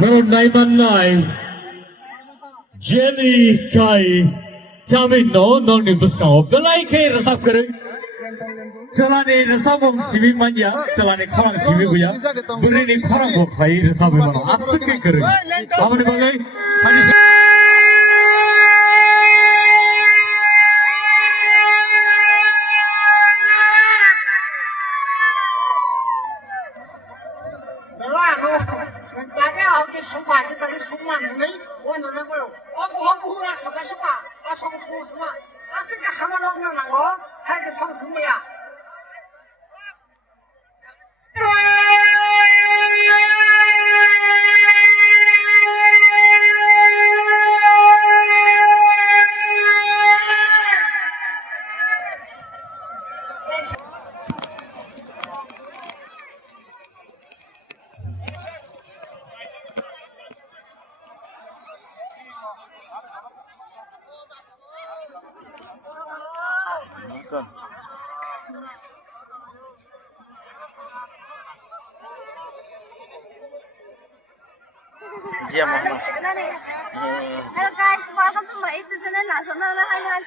Nô nay ban nay Jenny kai Chami no ni buskao belai kai rasap kare Jalani rasabom sibi manja jalani kharang sibi buya beri ni kharang bo khai rasap mano asuk kai kare amani balai hani Hello guys, welcome to my channel. National Highlight.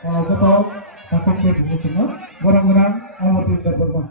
Betul, takut begitu semua. Orang-orang amat tidak berubah.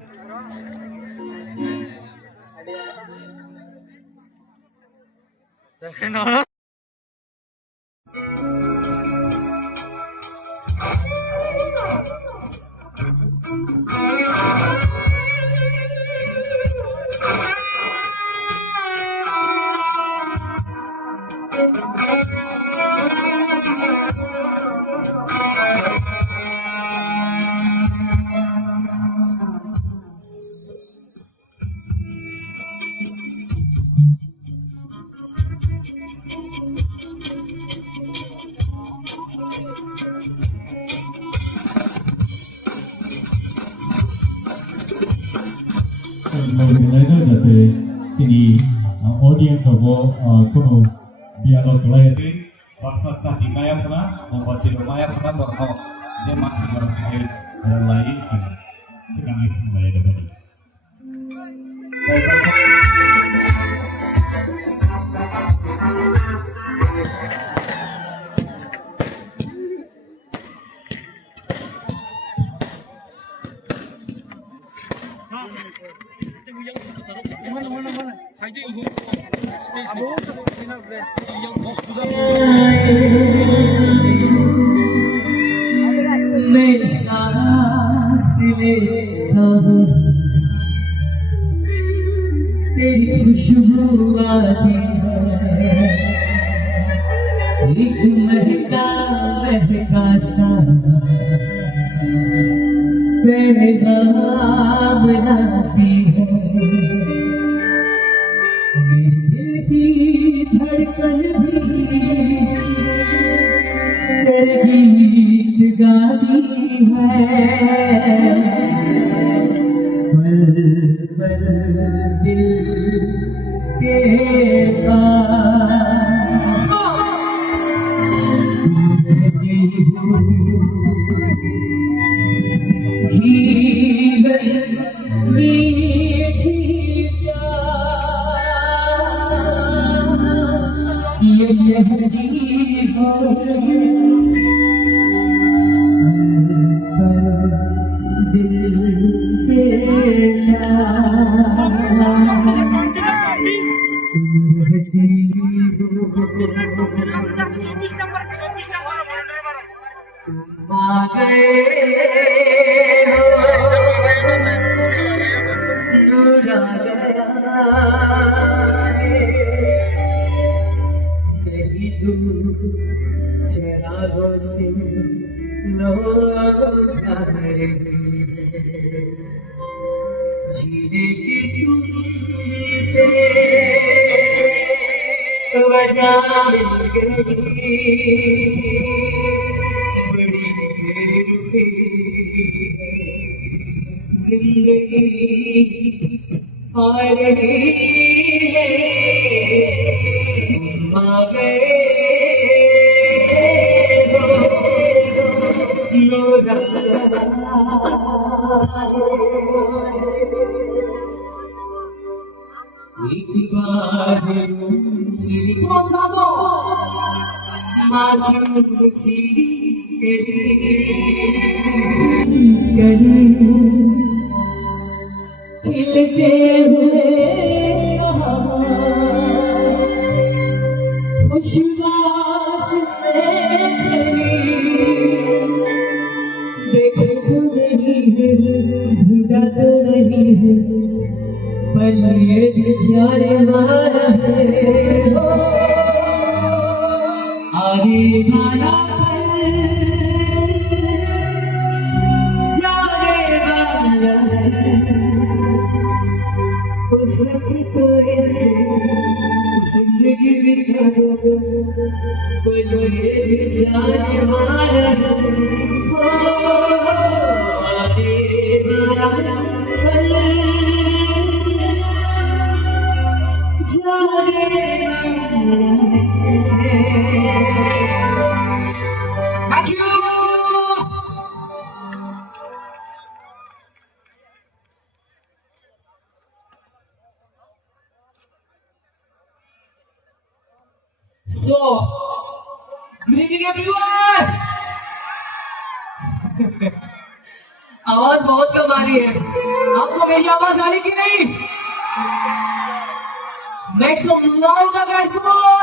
Ini audiens aku kuno dialog lain bangsa cati maya pernah membuat di maya pernah berhak dia masih berpikir dan lain sekarang mulai dapat. तेरी खुशबू आती है एक महका महका सा पैगाम लाती है मेरे दिल की धड़कन भी तेरे गीत गाती है दिल के जीवन मीठी ये लहरी हो दिल के चरागों से जीने की तुमसे वजह मिल गई बड़ी देर हुई जिंदगी आ रही है आ गए एक बार मेरी कौन सा दो मासूम सी खिलते हुए खुशबाश से देखो तो नहीं है ढूंढा तो नहीं है पर ये जाने वाला है हो आगे वाला जाने वाला है उस तो ऐसे जिंदगी भी करो पर ये जाने वाला है हो आगे वाला Thank you. So, good evening everyone. आवाज बहुत कम आ रही है, आपको मेरी आवाज आ रही कि नहीं? Make some loud guys, come on!